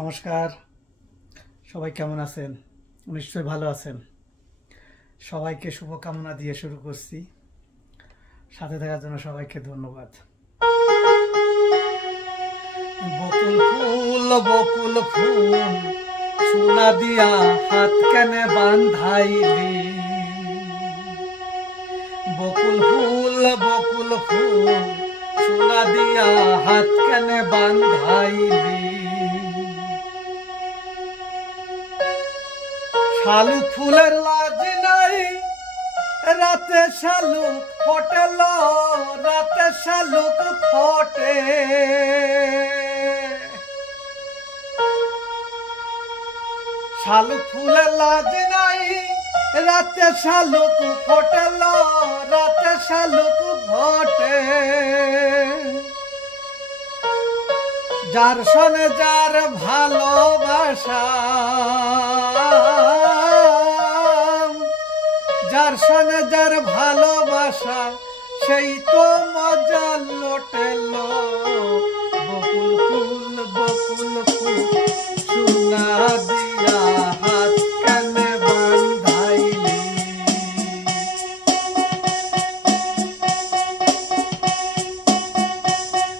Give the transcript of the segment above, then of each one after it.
নমস্কার, সবাই কেমন আছেন? নিশ্চয়ই ভালো আছেন। সবাইকে শুভকামনা দিয়ে শুরু করছি। সাথে থাকার জন্য সবাইকে ধন্যবাদ। বকুল ফুল বকুল ফুল সোনা দিয়া হাত কেনে বান্ধাইলি। বকুল ফুল সোনা দিয়া হাত কেনে বান্ধাইলি। শালুক ফুলের লাজ নাই, রাতে শালুক ফোটেল, রাতে শালুক ফোটে। শালুক ফুলের লাজ নাই, রাতে শালুক ফোটেল, রাতে শালুক ফোটে। যার সনে যার ভালোবাসা, যার সনে যার ভালোবাসা, সেই তো মজা লোটেল। বকুল ফুল সোনা দিয়া হাত কেনে বান্ধাইলি।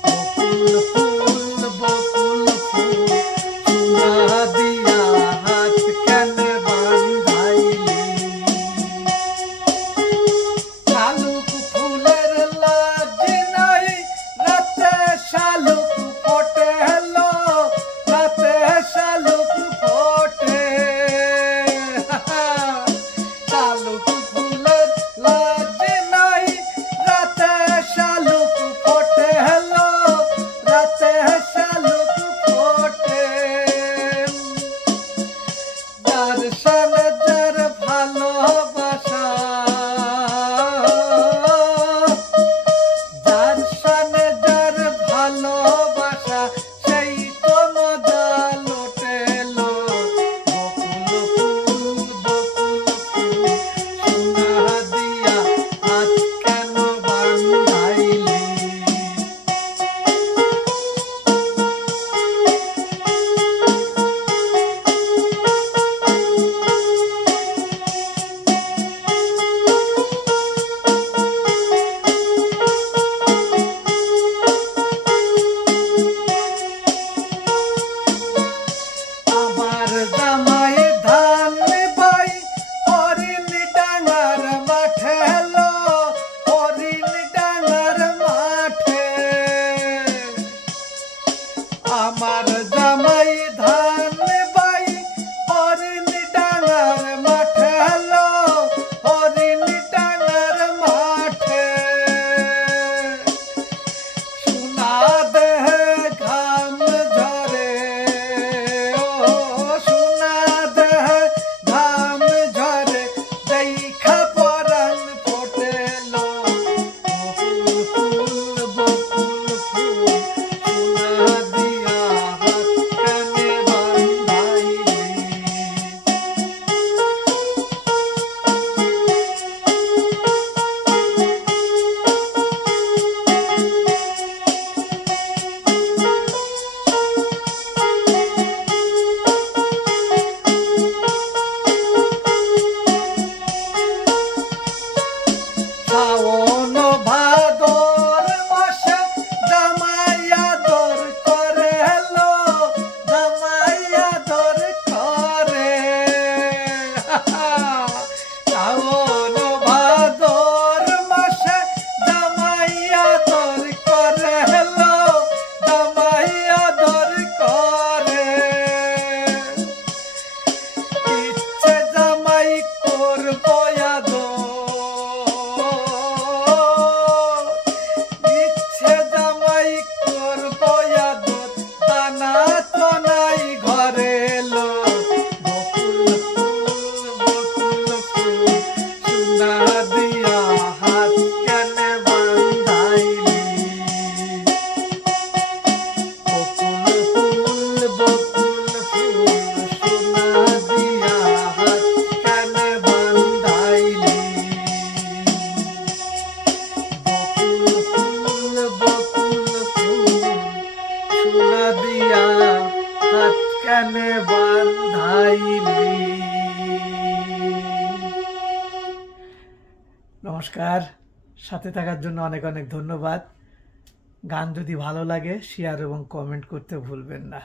বকুল ফুল সোনা দিয়া হাত কেনে বান্ধাইলি। শালুক ফুলের লাজ নাই, রাতে শালুক ফোটে, রাতে শালুক ফোটে। শালুক ফুলের লাজ নাই, রাতে শালুক ফোটে, রাতে শালুক ফোটে। যার সনে যার ভালোবাসা, যার সনে যার ভালোবাসা, সেই তো মজা লোটেল। বকুল ফুল সোনা দিয়া হাত কেন বান্ধাইলি। আমার জামাই ধান বাই হরিণ ডাঙার মাঠে, হরিণ ডাঙার মাঠে। আমার জামাই ধান বাই হরিণ ডাঙার মাঠে, হরিণ ডাঙার মাঠে। সোনা দেহে ঘাম ঝরে, সোনা দেহে ঘাম ঝরে, দেখা পরাণ ফোটেল। বকুল ফুল সোনা দিয়া হাত কেনে বান্ধাইলি। শ্রাবণ ভাদর মাসে জামাই আদর করে, জামাই আদর করে। শ্রাবণ ভাদর মাসে জামাই আদর করে, জামাই আদর করে। ইচ্ছে জামাই করবো আদর, ইচ্ছে জামাই করবো আদর, দানা তো নাই ঘরে। বকুল ফুল সোনা দিয়া হাত কেনে বান্ধাইলি। বকুল ফুল সোনা দিয়া হাত কেনে বান্ধাইলি। বকুল ফুল সোনা দিয়া হাত কেনে বান্ধাইলি। নমস্কার, সাথে থাকার জন্য অনেক অনেক ধন্যবাদ। গান যদি ভালো লাগে শেয়ার এবং কমেন্ট করতে ভুলবেন না।